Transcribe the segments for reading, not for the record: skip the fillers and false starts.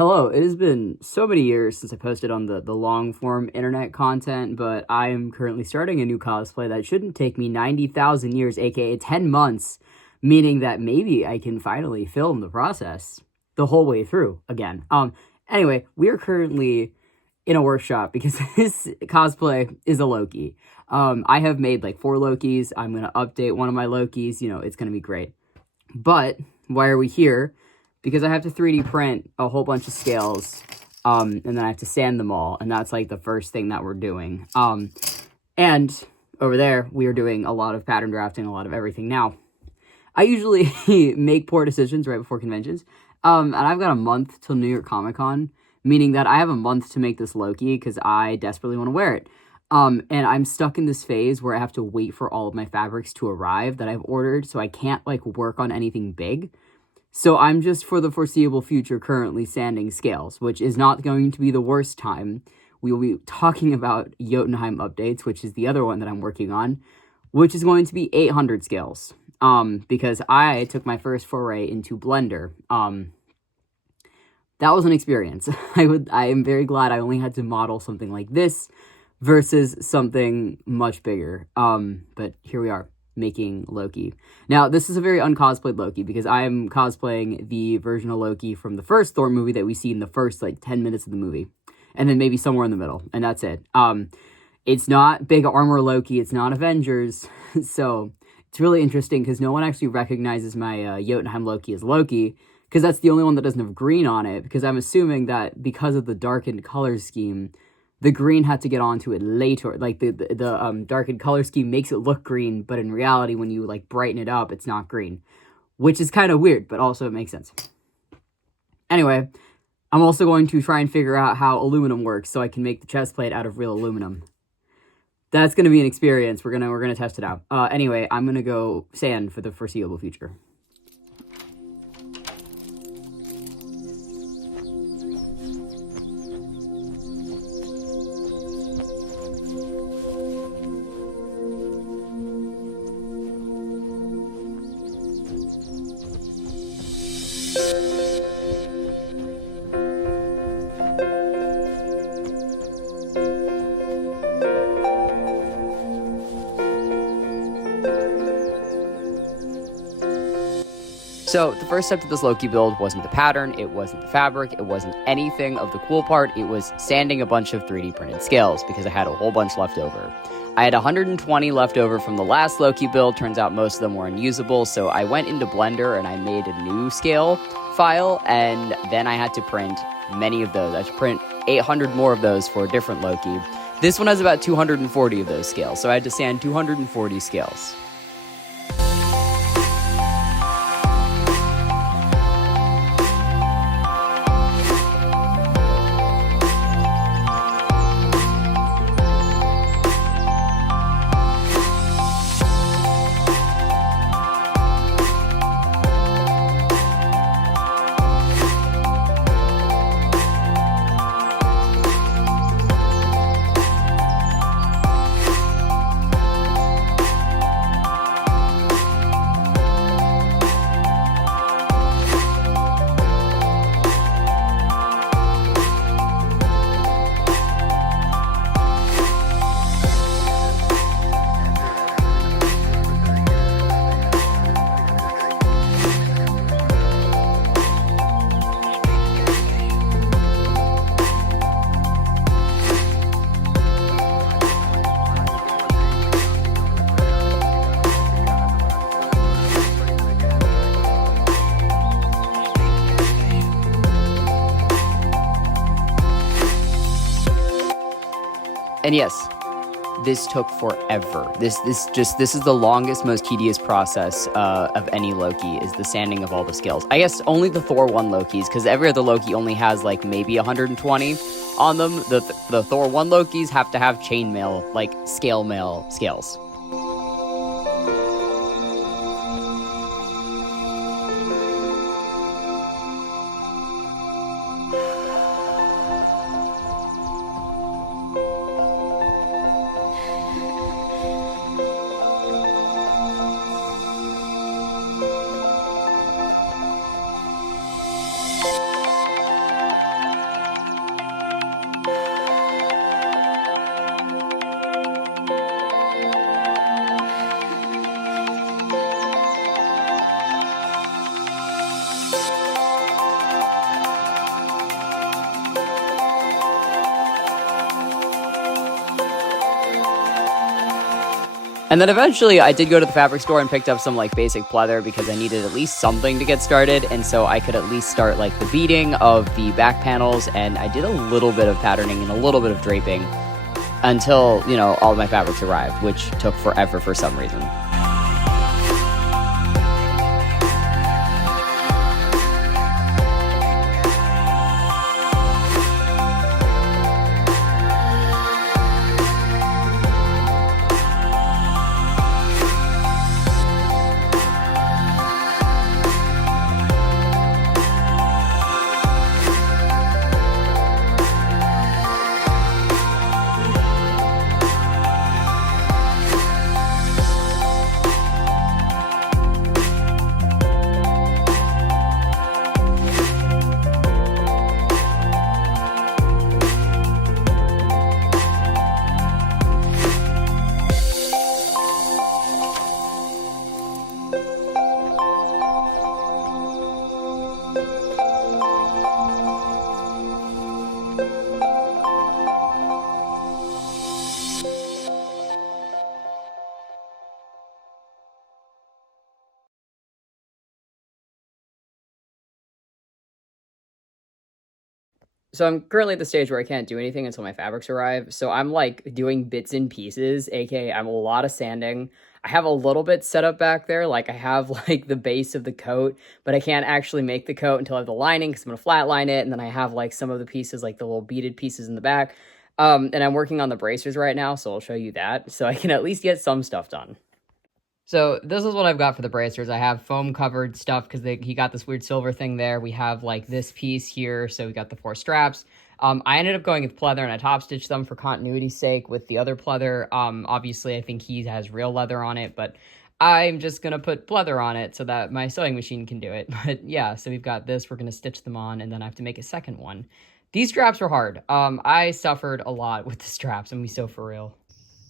Hello, it has been so many years since I posted on the long form internet content, but I am currently starting a new cosplay that shouldn't take me 90,000 years, aka 10 months, meaning that maybe I can finally film the process the whole way through again. Anyway, we are currently in a workshop because this cosplay is a Loki. I have made like 4 Lokis. I'm going to update one of my Lokis, it's going to be great. But why are we here? Because I have to 3D print a whole bunch of scales, and then I have to sand them all, and that's like the first thing that we're doing. And over there, we are doing a lot of pattern drafting, a lot of everything. Now, I usually make poor decisions right before conventions, and I've got a month till New York Comic Con, meaning that I have a month to make this Loki because I desperately want to wear it. And I'm stuck in this phase where I have to wait for all of my fabrics to arrive that I've ordered, so I can't like work on anything big. So I'm just, for the foreseeable future, currently sanding scales, which is not going to be the worst time. We will be talking about Jotunheim updates, which is the other one that I'm working on, which is going to be 800 scales, because I took my first foray into Blender. That was an experience. I am very glad I only had to model something like this versus something much bigger. But here we are, making Loki. Now, this is a very uncosplayed Loki because I am cosplaying the version of Loki from the first Thor movie that we see in the first, 10 minutes of the movie. And then maybe somewhere in the middle, and that's it. It's not big armor Loki, it's not Avengers, so it's really interesting because no one actually recognizes my Jotunheim Loki as Loki, because that's the only one that doesn't have green on it, because I'm assuming that because of the darkened color scheme, the green had to get onto it later. Like, the darkened color scheme makes it look green, but in reality, when you, brighten it up, it's not green. Which is kind of weird, but also it makes sense. Anyway, I'm also going to try and figure out how aluminum works so I can make the chest plate out of real aluminum. That's going to be an experience. We're gonna test it out. Anyway, I'm going to go sand for the foreseeable future. So, the first step to this Loki build wasn't the pattern, it wasn't the fabric, it wasn't anything of the cool part, it was sanding a bunch of 3D printed scales, because I had a whole bunch left over. I had 120 left over from the last Loki build, turns out most of them were unusable, so I went into Blender and I made a new scale file, and then I had to print many of those. I had to print 800 more of those for a different Loki. This one has about 240 of those scales, so I had to sand 240 scales. And yes, this took forever. This is the longest, most tedious process of any Loki, is the sanding of all the scales. I guess only the Thor 1 Lokis, because every other Loki only has maybe 120 on them. The Thor 1 Lokis have to have chainmail, scale mail scales. And then eventually I did go to the fabric store and picked up some like basic pleather because I needed at least something to get started, and so I could at least start like the beading of the back panels, and I did a little bit of patterning and a little bit of draping until, you know, all of my fabrics arrived, which took forever for some reason. So I'm currently at the stage where I can't do anything until my fabrics arrive. So I'm like doing bits and pieces, aka I'm a lot of sanding. I have a little bit set up back there, like I have like the base of the coat, but I can't actually make the coat until I have the lining because I'm gonna flatline it, and then I have like some of the pieces, like the little beaded pieces in the back. And I'm working on the bracers right now, so I'll show you that, so I can at least get some stuff done. So this is what I've got for the bracers. I have foam covered stuff because he got this weird silver thing there. We have like this piece here, so we got the 4 straps. I ended up going with pleather, and I top stitched them for continuity's sake with the other pleather. Obviously I think he has real leather on it, but I'm just gonna put pleather on it so that my sewing machine can do it. But yeah, so we've got this. We're gonna stitch them on, and then I have to make a second one. These straps were hard. I suffered a lot with the straps. I'm gonna be so for real.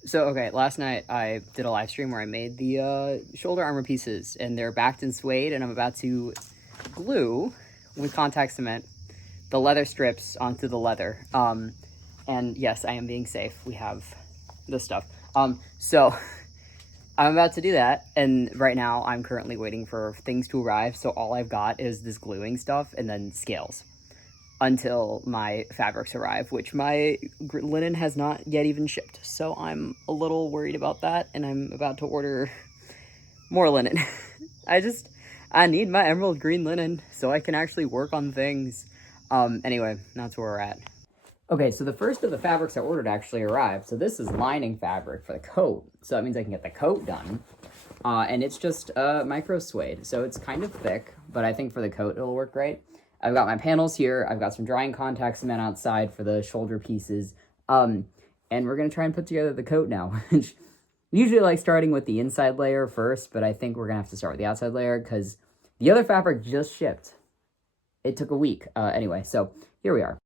So, okay, last night I did a live stream where I made the shoulder armor pieces, and they're backed in suede, and I'm about to glue with contact cement the leather strips onto the leather. And yes, I am being safe. We have this stuff. So I'm about to do that, and right now I'm currently waiting for things to arrive, so all I've got is this gluing stuff and then scales until my fabrics arrive, which my linen has not yet even shipped. So I'm a little worried about that, and I'm about to order more linen. I need my emerald green linen so I can actually work on things. Anyway, that's where we're at. Okay, so the first of the fabrics I ordered actually arrived. So this is lining fabric for the coat. So that means I can get the coat done. And it's just micro suede. So it's kind of thick, but I think for the coat it'll work great. I've got my panels here. I've got some drying contact cement outside for the shoulder pieces. And we're going to try and put together the coat now. Usually I like starting with the inside layer first, but I think we're going to have to start with the outside layer because the other fabric just shipped. It took a week. Anyway, so here we are.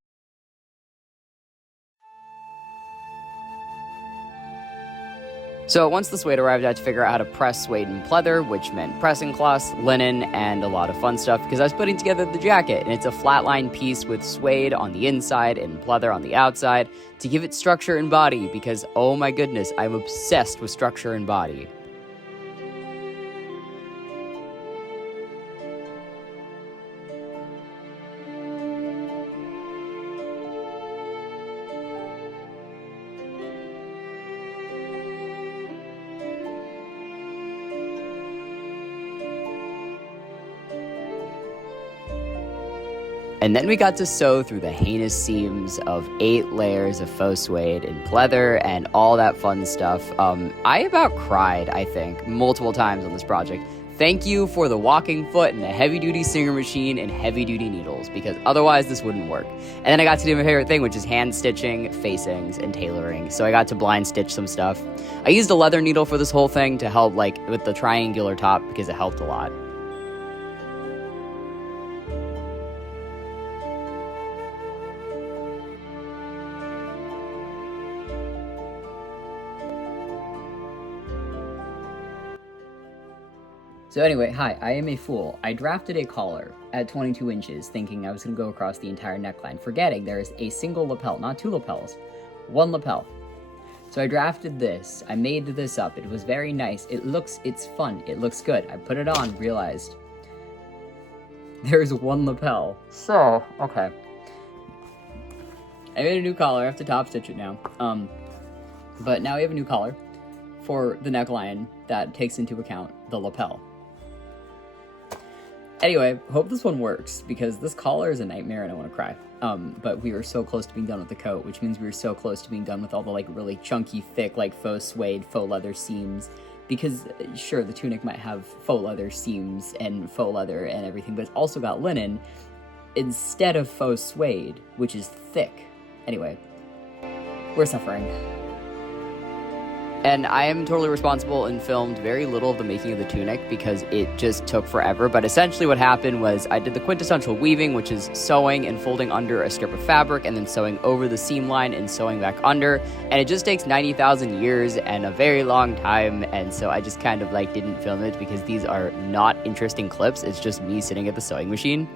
So once the suede arrived, I had to figure out how to press suede and pleather, which meant pressing cloths, linen, and a lot of fun stuff because I was putting together the jacket, and it's a flatline piece with suede on the inside and pleather on the outside to give it structure and body because, oh my goodness, I'm obsessed with structure and body. And then we got to sew through the heinous seams of 8 layers of faux suede and pleather and all that fun stuff. I about cried, I think, multiple times on this project. Thank you for the walking foot and the heavy-duty singer machine and heavy-duty needles, because otherwise this wouldn't work. And then I got to do my favorite thing, which is hand stitching, facings, and tailoring. So I got to blind stitch some stuff. I used a leather needle for this whole thing to help, like, with the triangular top because it helped a lot. So anyway, hi, I am a fool. I drafted a collar at 22 inches, thinking I was going to go across the entire neckline, forgetting there is a single lapel, not 2 lapels, 1 lapel. So I drafted this. I made this up. It was very nice. It's fun. It looks good. I put it on, realized there's one lapel. So, okay. I made a new collar. I have to top stitch it now. But now we have a new collar for the neckline that takes into account the lapel. Anyway, hope this one works, because this collar is a nightmare and I want to cry. But we were so close to being done with the coat, which means we were so close to being done with all the, like, really chunky, thick, like, faux suede, faux leather seams. Because, sure, the tunic might have faux leather seams and faux leather and everything, but it's also got linen instead of faux suede, which is thick. Anyway, we're suffering. And I am totally responsible and filmed very little of the making of the tunic because it just took forever. But essentially what happened was I did the quintessential weaving, which is sewing and folding under a strip of fabric and then sewing over the seam line and sewing back under. And it just takes 90,000 years and a very long time. And so I just kind of like didn't film it because these are not interesting clips. It's just me sitting at the sewing machine.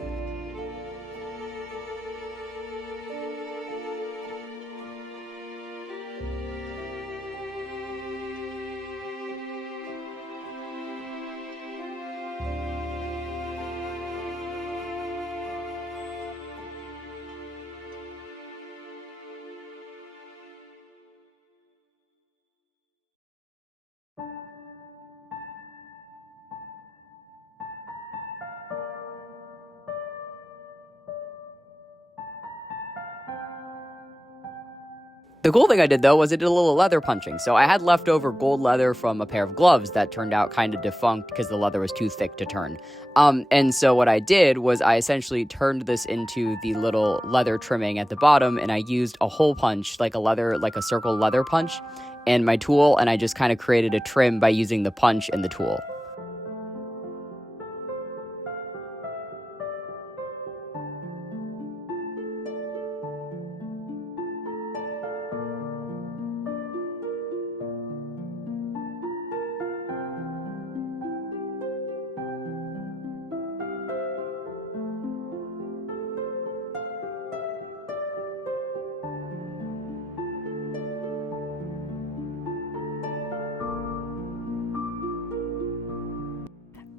The cool thing I did, though, was I did a little leather punching. So I had leftover gold leather from a pair of gloves that turned out kind of defunct because the leather was too thick to turn. And so what I did was I essentially turned this into the little leather trimming at the bottom, and I used a hole punch, like a circle leather punch, and my tool, and I just kind of created a trim by using the punch and the tool.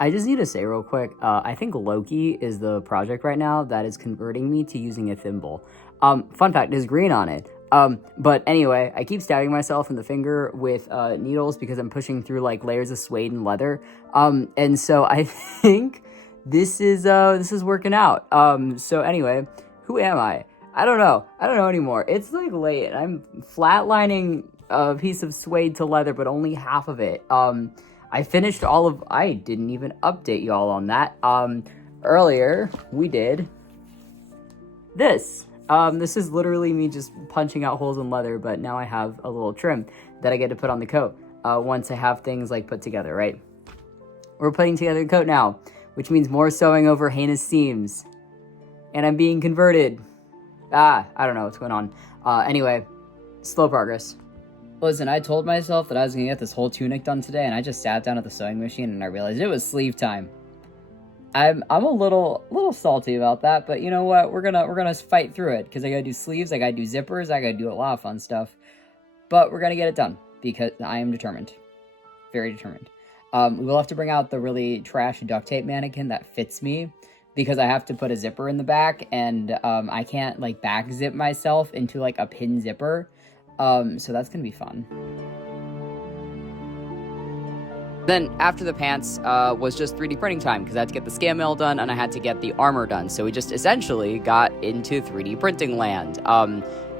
I just need to say real quick, I think Loki is the project right now that is converting me to using a thimble. Fun fact, there's green on it. But anyway, I keep stabbing myself in the finger with needles because I'm pushing through like layers of suede and leather. And so I think this is working out. So anyway, who am I? I don't know anymore. It's like late and I'm flatlining a piece of suede to leather, but only half of it. I finished I didn't even update y'all on that. Earlier, we did this. This is literally me just punching out holes in leather, but now I have a little trim that I get to put on the coat once I have things like put together, right? We're putting together the coat now, which means more sewing over heinous seams. And I'm being converted. I don't know what's going on. Anyway, slow progress. Listen, I told myself that I was gonna get this whole tunic done today, and I just sat down at the sewing machine and I realized it was sleeve time. I'm a little salty about that, but you know what? We're gonna fight through it because I gotta do sleeves, I gotta do zippers, I gotta do a lot of fun stuff. But we're gonna get it done because I am determined, very determined. We will have to bring out the really trash duct tape mannequin that fits me because I have to put a zipper in the back, and I can't like back zip myself into like a pin zipper. So that's gonna be fun. Then after the pants was just 3D printing time because I had to get the scale mail done and I had to get the armor done. So we just essentially got into 3D printing land.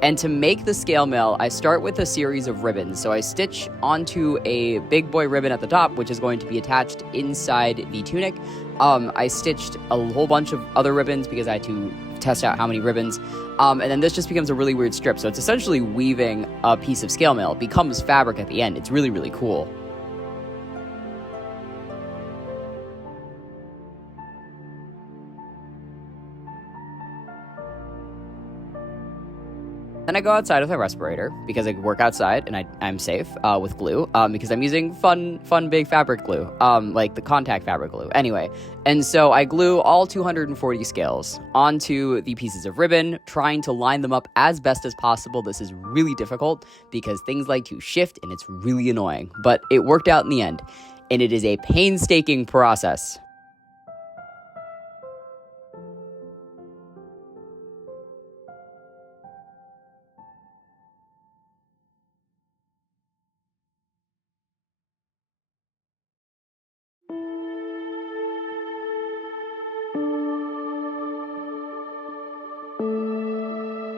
And to make the scale mail, I start with a series of ribbons. So I stitch onto a big boy ribbon at the top, which is going to be attached inside the tunic. I stitched a whole bunch of other ribbons because I had to test out how many ribbons. And then this just becomes a really weird strip. So it's essentially weaving a piece of scale mail. It becomes fabric at the end. It's really, really cool. Then I go outside with my respirator because I work outside and I'm safe with glue because I'm using fun big fabric glue, like the contact fabric glue. Anyway, and so I glue all 240 scales onto the pieces of ribbon, trying to line them up as best as possible. This is really difficult because things like to shift and it's really annoying, but it worked out in the end, and it is a painstaking process.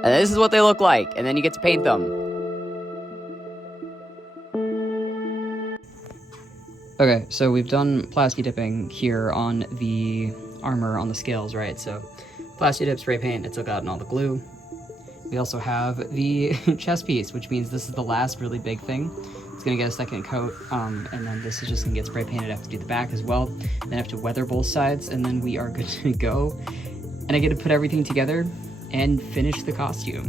And this is what they look like, and then you get to paint them. Okay, so we've done plasti dipping here on the armor on the scales, right? So plasti dip, spray paint, it took out all the glue. We also have the chest piece, which means this is the last really big thing. It's gonna get a second coat, and then this is just gonna get spray painted. I have to do the back as well. Then I have to weather both sides, and then we are good to go. And I get to put everything together and finish the costume.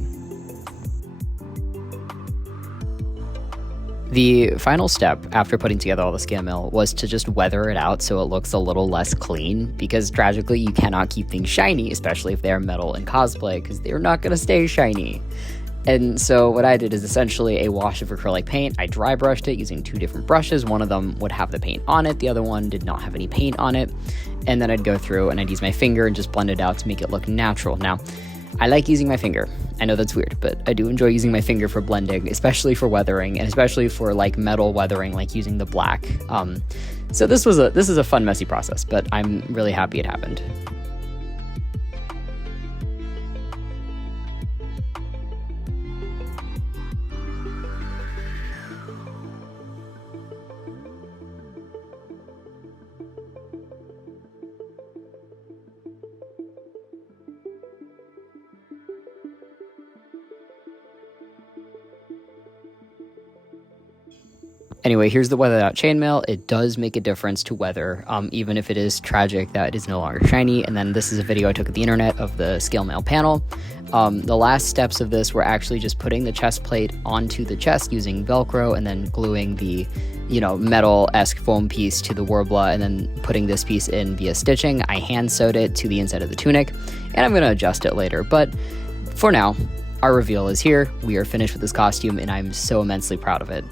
The final step after putting together all the scale mail was to just weather it out so it looks a little less clean, because tragically you cannot keep things shiny, especially if they're metal and cosplay, because they're not going to stay shiny. And so what I did is essentially a wash of acrylic paint. I dry brushed it using 2 different brushes. One of them would have the paint on it, the other one did not have any paint on it. And then I'd go through and I'd use my finger and just blend it out to make it look natural. Now, I like using my finger. I know that's weird, but I do enjoy using my finger for blending, especially for weathering, and especially for like metal weathering, like using the black. So this is a fun, messy process, but I'm really happy it happened. Anyway, here's the weathered out chainmail. It does make a difference to weather, even if it is tragic that it is no longer shiny. And then this is a video I took at the internet of the scale mail panel. The last steps of this were actually just putting the chest plate onto the chest using Velcro and then gluing the, metal-esque foam piece to the Worbla and then putting this piece in via stitching. I hand sewed it to the inside of the tunic, and I'm going to adjust it later. But for now, our reveal is here. We are finished with this costume, and I'm so immensely proud of it.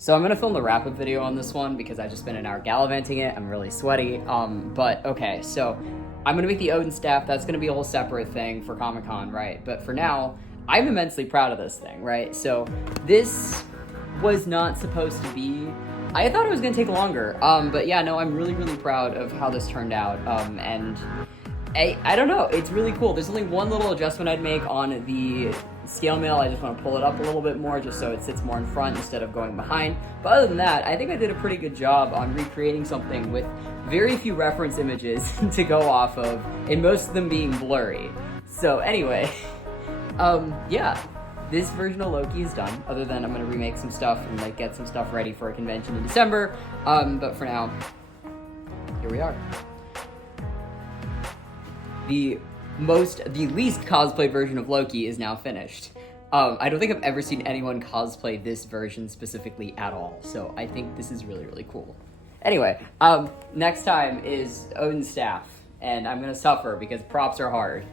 So I'm gonna film the wrap-up video on this one because I just spent an hour gallivanting it. I'm really sweaty. But okay, so I'm gonna make the Odin staff. That's gonna be a whole separate thing for Comic-Con, right? But for now, I'm immensely proud of this thing, right? So this was not supposed to be, I thought it was gonna take longer. But yeah, no, I'm really, really proud of how this turned out. And I don't know, it's really cool. There's only one little adjustment I'd make on the scale mail. I just want to pull it up a little bit more just so it sits more in front instead of going behind. But other than that, I think I did a pretty good job on recreating something with very few reference images to go off of, and most of them being blurry. So anyway, yeah, this version of Loki is done, other than I'm going to remake some stuff and like get some stuff ready for a convention in December. But for now, here we are. The least cosplayed version of Loki is now finished. I don't think I've ever seen anyone cosplay this version specifically at all, so I think this is really, really cool. Anyway, next time is Odin's staff, and I'm gonna suffer because props are hard.